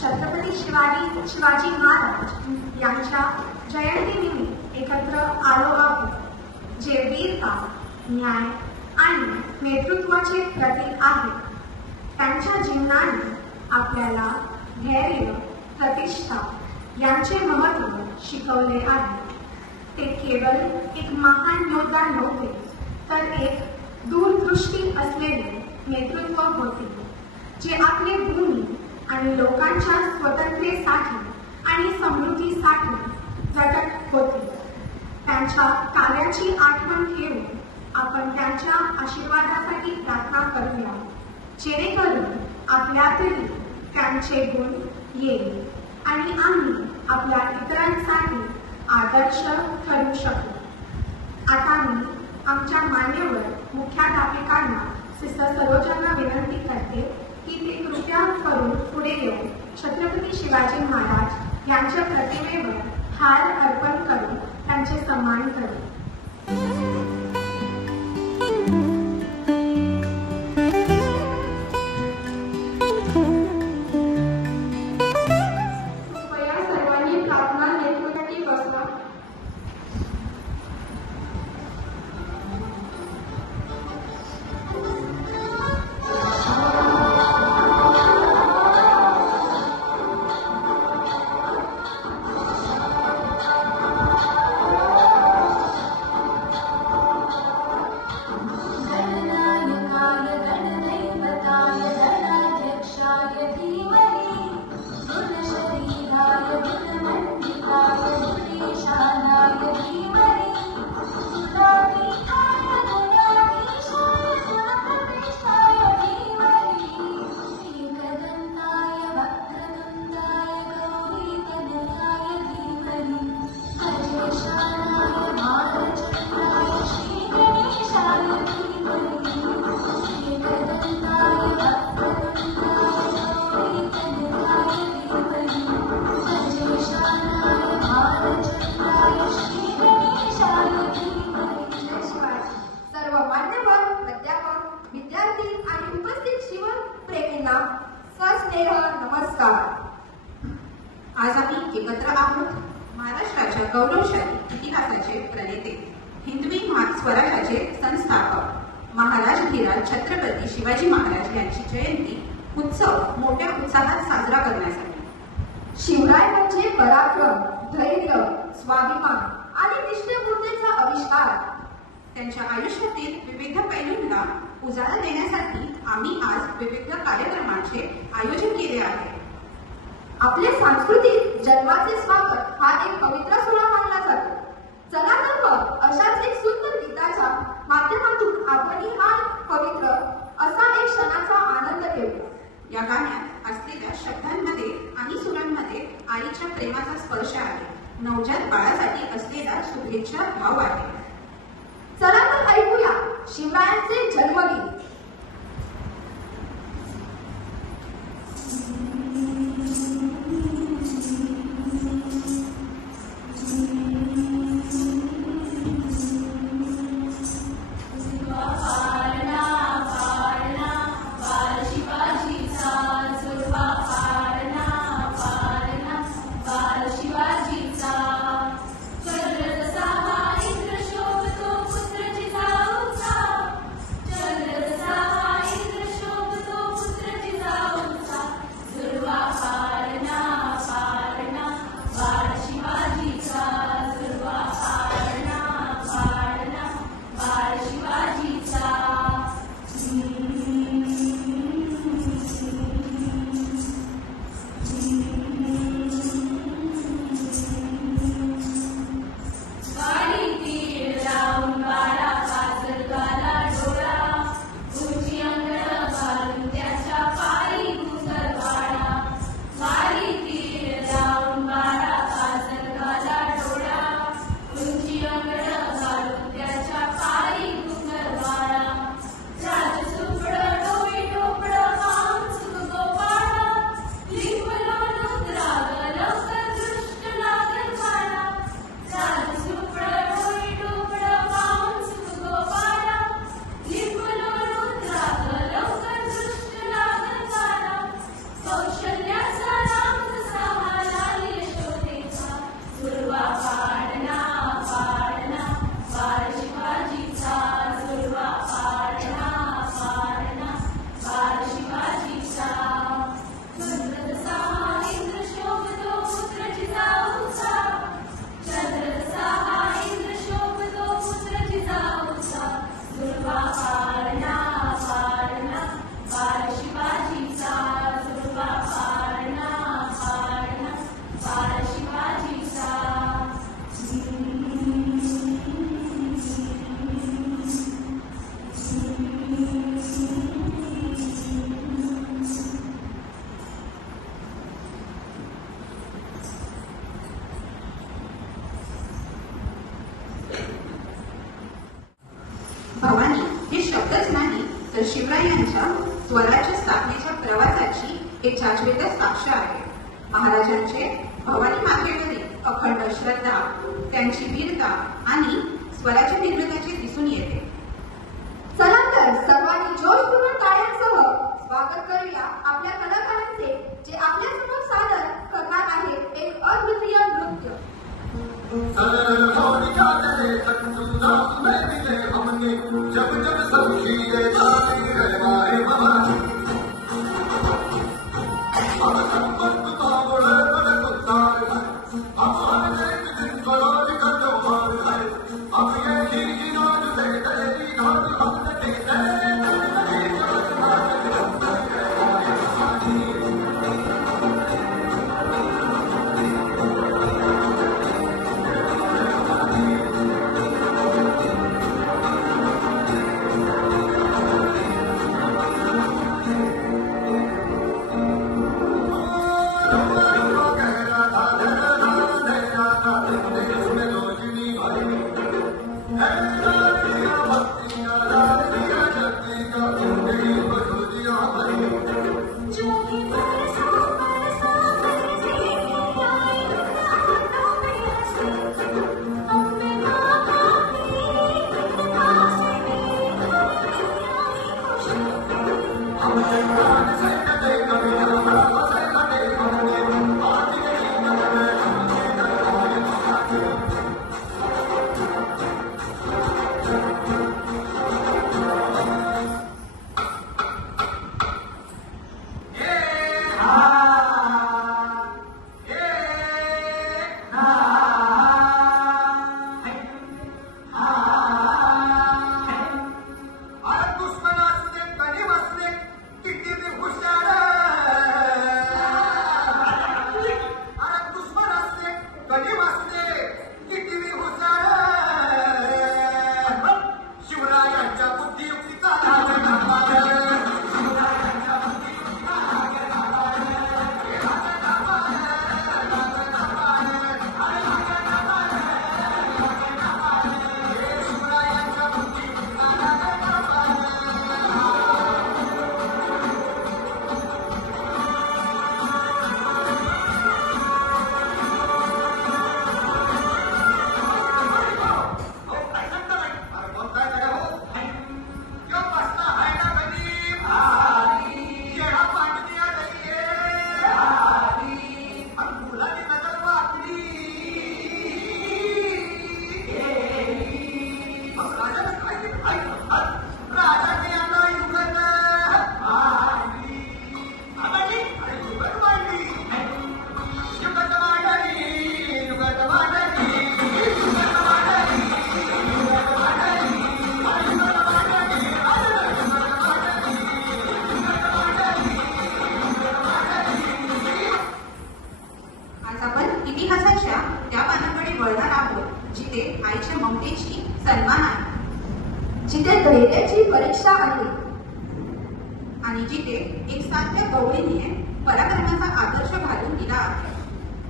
छत्रपती शिवाजी महाराज यांच्या जयंतीनिमित्त एकत्र आलो आहोत, जे वीरता, न्याय आणि नेतृत्वाचे प्रतीक आहे. त्यांच्या जीवनाने आपल्याला धैर्य, प्रतिष्ठा यांचे महत्त्व शिकवले आहे. ते केवळ एक महान योद्धा नव्हते, तर एक दूरदृष्टी असलेले नेतृत्व होते, जे आपली भूमी आणि लोकांच्या स्वातंत्र्यासाठी आणि समृद्धीसाठी झटत होते. त्यांच्या कार्याची आठवण ठेवून आपण त्यांच्या आशीर्वादासाठी प्रार्थना करूया, जेणेकरून आपल्यातही त्यांचे गुण येईल आणि आम्ही आपल्या इतरांसाठी आदर्श ठरू शकू. आता मी आमच्या मान्यवर मुख्याध्यापिकांना सिस्टर सरोजांना विनंती करते की ते कृपया करून पुढे येऊन छत्रपती शिवाजी महाराज यांच्या प्रतिमेवर हार अर्पण करून त्यांचे सन्मान करू. नमस्कार. आज आम्ही एकत्र आहोत महाराष्ट्राच्या गौरवशाली इतिहासाचे प्रणेते, हिंदवी स्वराज्याचे संस्थापक महाराज धीराज छत्रपती शिवाजी महाराज यांची जयंती उत्सव मोठ्या उत्साहात साजरा करण्यासाठी. शिवराय म्हणजे पराक्रम, धैर्य, स्वाभिमान आणि निष्ठेपूर्णतेचा आविष्कार. त्यांच्या आयुष्यातील विविध पैलूंना उजाळा देण्यासाठी आम्ही आज विविध कार्यक्रमांचे आयोजन केले आहे. आपले सांस्कृतिक जन्माचे स्वागत हा एक पवित्र सोहळा मानला जातो. चला तर मग अशाच एक सुंदर गीताच्या माध्यमातून आपणही हा पवित्र असा एक क्षणाचा आनंद घेऊया. या गाण्यात असलेल्या शब्दांमध्ये आणि सुरांमध्ये आईच्या प्रेमाचा स्पर्श आहे, नवजात बाळासाठी असलेला शुभेच्छा भाव आहे. चला तर ऐकूया शिवरायांचे जन्मगीत. चंद्र शिवरायांच्या स्वराज्य स्थापनेच्या प्रवासाची एक जाज्वल्य साक्ष आहे. महाराजांचे भवानी मातेवरील अखंड श्रद्धा, त्यांची वीरता आणि स्वराज्य निर्मितीचे दिसून येते. चला तर सर्वांनी जोशपूर्ण टाळ्यांसह स्वागत करूया आपल्या कलाकारांचे, जे आपल्यासमोर सादर करणार आहेत एक अद्वितीय नृत्य. जब जब समशीर जाए जिथे धैर्याची परीक्षा आहे आणि जिथे एक साध्य गवळीने पराक्रमाचा आदर्श घालून दिला आहे.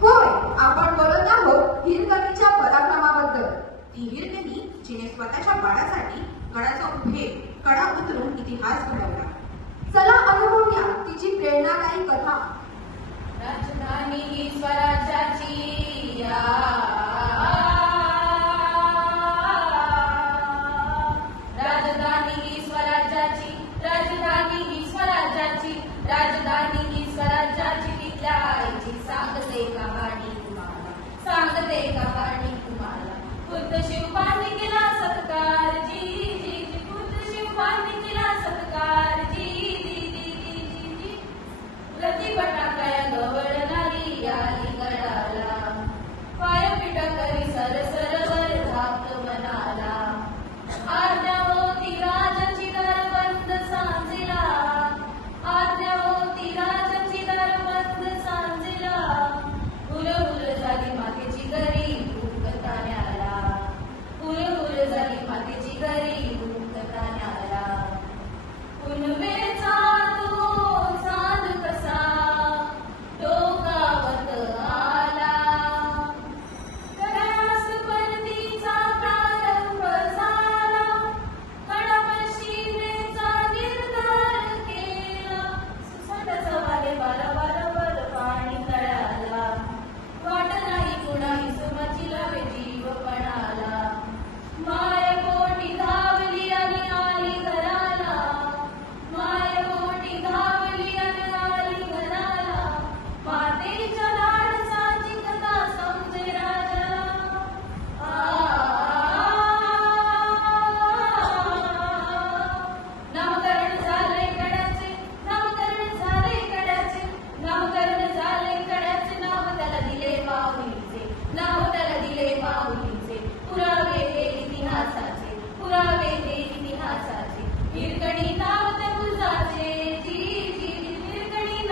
होय, आपण बोलत आहोत हिरकणीच्या पराक्रमाबद्दल. ती हिरकणी जिने स्वतःच्या बाळासाठी कडा उतरून इतिहास घडवला. चला अनुभवूया तिची प्रेरणादायी कथा. राजधानी ही स्वराज्याची राजधानी ही स्वराज्याची राजधानी ही स्वराज्याची राजधानी ही स्वराज्याची तिथल्या आईची सांगते कहाणी तुम्हाला सांगते कहाणी तुम्हाला. खुद्द शिवबाने केला सत्कार जी जी जी खुद्द शिवबाने केला सत्कार जी जी जी जी जी जी. लती बटाकया गवळणारी आली गडाला पाया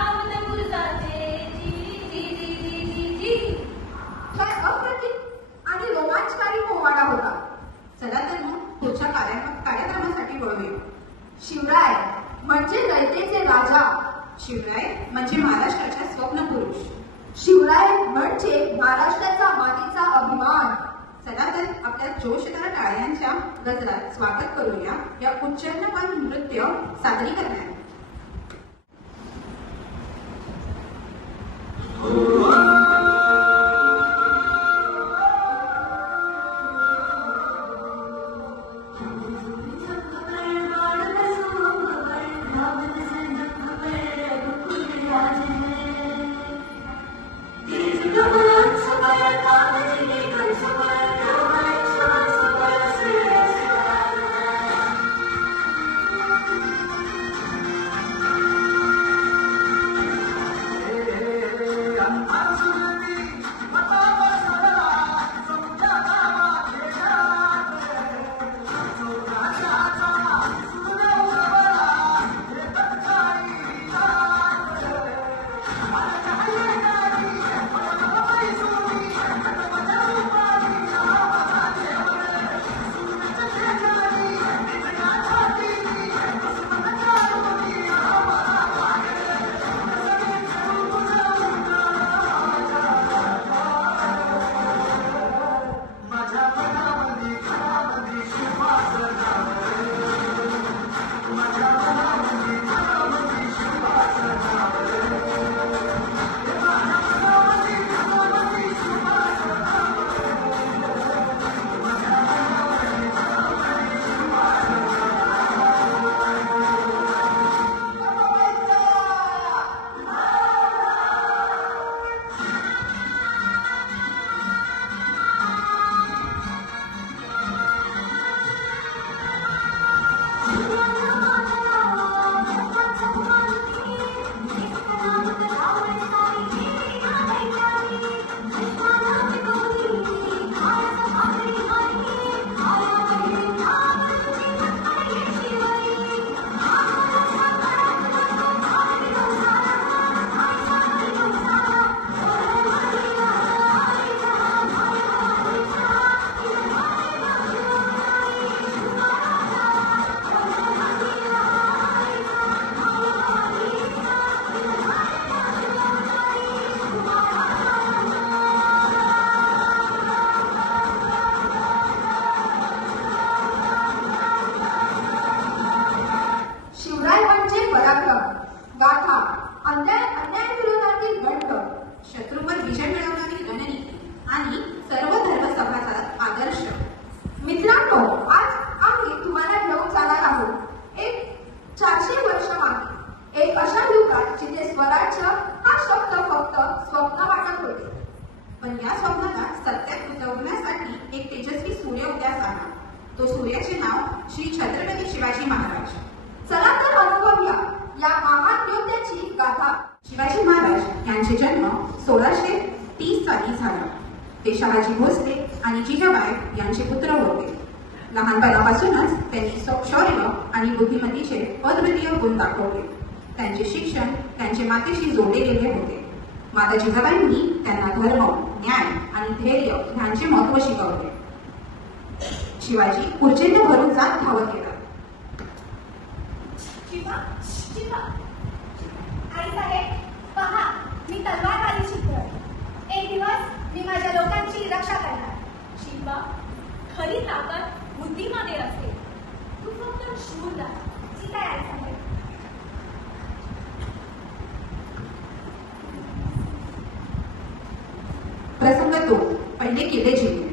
रावण गुरुजाचे जी जी जी जी जी जी. काय अप्रतिम आणि रोमांचकारी पोवाडा होता. चला तर मग पुढच्या कार्यक्रमासाठी वळूया. शिवराय म्हणजे रयतेचे राजा. शिवराय म्हणजे महाराष्ट्राच्या स्वप्नपुरुष. शिवराय म्हणजे महाराष्ट्राचा मातीचा अभिमान. चला तर आपल्या जोशदार टाळ्यांच्या गजरात स्वागत करूया या उच्चारणवान नृत्य सादरीकरणात. गाथा, अन्यायविरोधातील गंठ, शत्रूवर विजय मिळवणारी रणनीती आणि सर्व धर्म सभाचा आदर्श. मित्रांनो, आज आम्ही तुम्हाला घेऊन जाणार आहोत एक 400 वर्ष मागे, एक अशा युगात जिथे स्वराज्य हा शब्द फक्त स्वप्न वाटत होते. पण या स्वप्नाला सत्यात उतरवण्यासाठी एक तेजस्वी सूर्य उदयास आला. तो सूर्याचे नाव श्री छत्रपती शिवाजी महाराज. चला तर अनुभवूया या महान योद्ध्याची गाथा. शिवाजी महाराज यांचे जन्म 1630 साली झाला. ते शहाजी भोसले आणि जिजाबाई यांचे पुत्र होते. लहानपणापासूनच त्यांनी शौर्य आणि बुद्धिमत्तेचे अद्वितीय गुण दाखवले. त्यांचे शिक्षण त्यांचे मातेशी जोडले गेले होते. माता जिजाबाईंनी त्यांना धर्म, न्याय आणि धैर्य यांचे महत्त्व शिकवले. शिवाजी ऊर्जेने भरून जात धावत येतात. शिवा, शिवा, आई साहेब, पहा, मी तलवारबाजी शिकतोय. एक दिवस मी माझ्या लोकांची रक्षा करणार. शिवा, खरी ताकद बुद्धीमध्ये असते. तू फक्त शूर जा. ठीक आहे आई साहेब. प्रसंग 2. पहिले किल्ले जिंकले.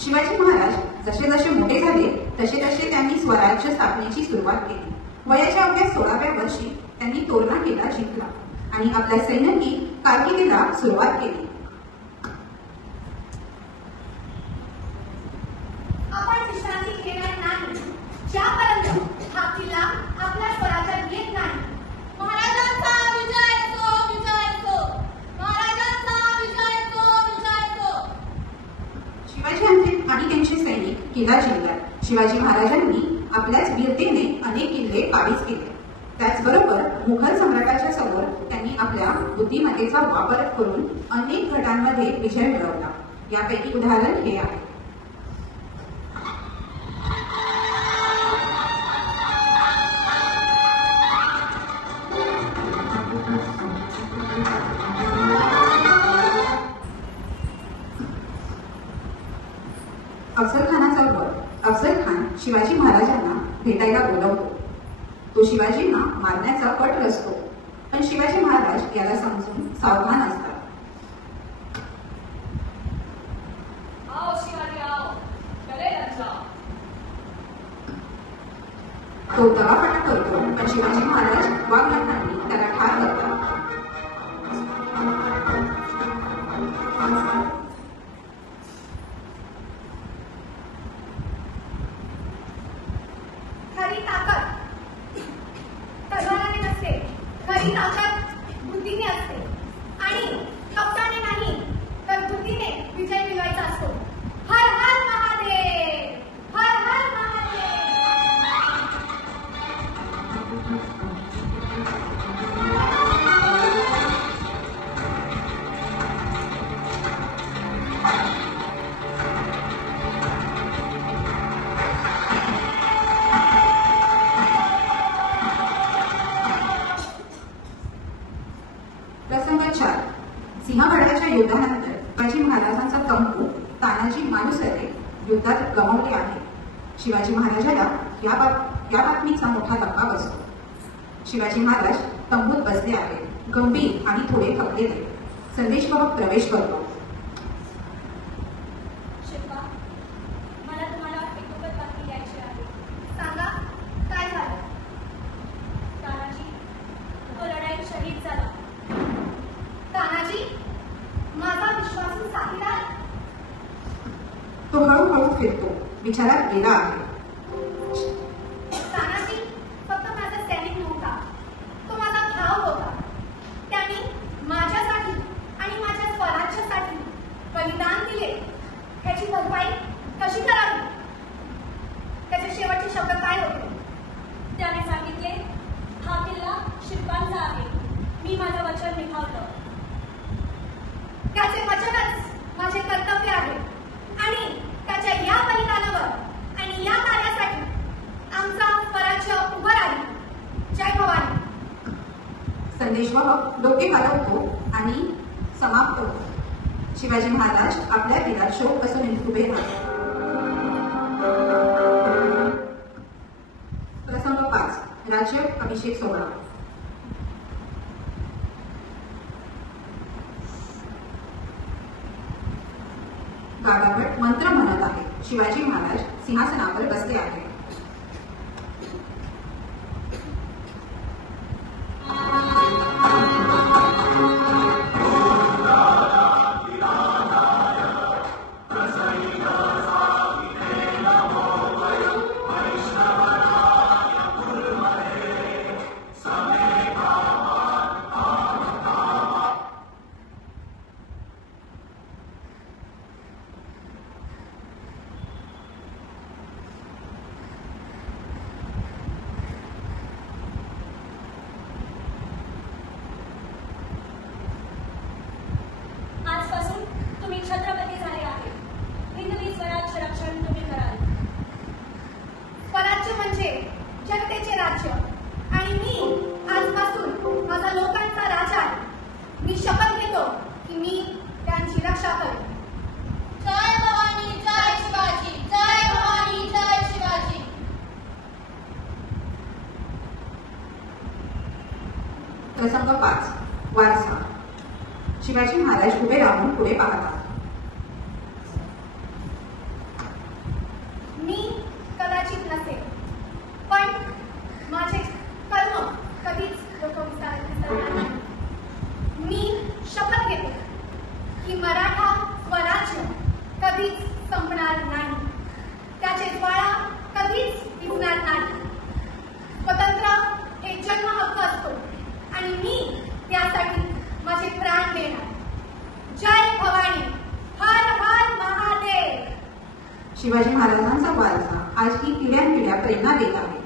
शिवाजी महाराज जसे जसे मोठे झाले तसे तसे त्यांनी स्वराज्य स्थापनेची सुरुवात केली. वयाच्या अवघ्या 16व्या वर्षी त्यांनी तोरणा किल्ला जिंकला आणि आपल्या सैनिकी कारकिर्दीला सुरुवात केली. आपण विश्रांती घेणार नाही ज्यापर्यंत हा किल्ला आपल्या स्वराज्यात येत नाही. महाराजांचा विजय असो, विजय असो. महाराजांचा विजय असो, विजय असो. शिवाजी आणि त्यांचे सैनिक किल्ला जिंकला. शिवाजी महाराजांनी आपल्याच वीरतेने अनेक किल्ले काबीज केले. त्याचबरोबर मुघल सम्राटाच्या समोर त्यांनी आपल्या बुद्धिमत्तेचा वापर करून अनेक गटांमध्ये विजय मिळवला. यापैकी उदाहरण हे आहे. अफजल खानाचा वध. अफजल खान शिवाजी महाराजांना भेटायला बोलवतो. तो शिवाजींना मारण्याचा कट रचतो, पण शिवाजी महाराज याला समजून सावधान असतात. आओ शिवाजी आओ, चले राजा. तो दगाफटा करतो, पण शिवाजी महाराज वाघ लाकडांनी त्याला ठार करतात. खरी ताकद तलवारीने नसते, खरी ताकद बुद्धीने असते आणि शब्दाने नाही तर बुद्धीने विजय मिळवायचा असतो. हर हर महादेव, हर हर महादेव. प्रसंग 4. सिंहगडाच्या युद्धानंतर शिवाजी महाराजांचा तंबू तानाजी मालुसरे युद्धात गमावले आहे. शिवाजी महाराजाला या बातमीचा मोठा धक्का बसतो. शिवाजी महाराज तंबूत बसले आहेत, गंभीर आणि थोडे थकलेले. संदेशवाहक प्रवेश करतो. शिल्पा, मला तुम्हाला एक दुःखद बातमी द्यायची आहे. सांगा, काय झालं? तानाजी तो लढाईत शहीद झाला. तानाजी, माझा विश्वासू साथीदार. तो हळूहळू फिरतो, विचारात गेला आहे. तानाजी फक्त माझा सैनिक नव्हता, तो माझा भाव होता. त्याने माझ्यासाठी आणि माझ्या स्वराज्यासाठी बलिदान दिले. ह्याची भरपाई कशी करावी? त्याचे शेवटचे शब्द काय होते? त्याने सांगितले, हा किल्ला शिल्पांचा आहे. मी माझं वचन निभावलं. त्याचे वचनच माझे कर्तव्य आहे आणि त्याच्या या बलिदानावर आणि या कार्यासाठी आमचा स्वराज्य उभं राहील. जय भवानी. संदेशवाहक डोके हलवतो आणि समाप्त होतो. शिवाजी महाराज आपल्या वीरात शोक असून उभे राहतात. प्रसंग 5. राज्य अभिषेक सोहळा. गागाभट मंत्र म्हणत आहे. शिवाजी महाराज सिंहासनावर बसले आहेत. आजपासून तुम्ही छत्रपती झाले आहेत. हिंदवी स्वराज्य रक्षण तुम्ही कराल. स्वराज्य म्हणजे जनतेचे राज्य आणि मी आजपासून माझा लोकांचा राजा आहे. मी शपथ घेतो की मी त्यांची रक्षा करेन. जय भवानी, जय शिवाजी. जय भवानी, जय शिवाजी. प्रसंग 5. वारसा. शिवाजी महाराज उभे राहून पुढे पाहतात. मी कदाचित नसेल, पण माझे कर्म कधीच लोक विसरणार नाही. मी शपथ घेते की मराठा स्वराज्य कधीच संपणार नाही. त्याचे ज्वाळा कधीच विझणार नाही. स्वतंत्र एक जन्म हक्क असतो आणि मी त्यासाठी माझे प्राण देणार. जय भवानी, हर हर महादेव. शिवाजी महाराजांचा वारसा आजही पिढ्यानपिढ्या प्रेरणा देत आहे.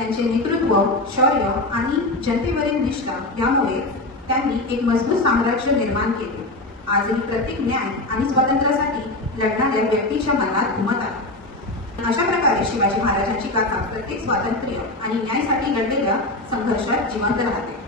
त्यांचे नेतृत्व, शौर्य आणि जनतेवरील निष्ठा यामुळे त्यांनी एक मजबूत साम्राज्य निर्माण केले. आजही प्रत्येक न्याय आणि स्वातंत्र्यासाठी लढणाऱ्या व्यक्तीच्या मनात घुमत आहे. अशा प्रकारे शिवाजी महाराजांची गाथा प्रत्येक स्वातंत्र्य आणि न्यायासाठी लढलेल्या संघर्षात जिवंत राहते.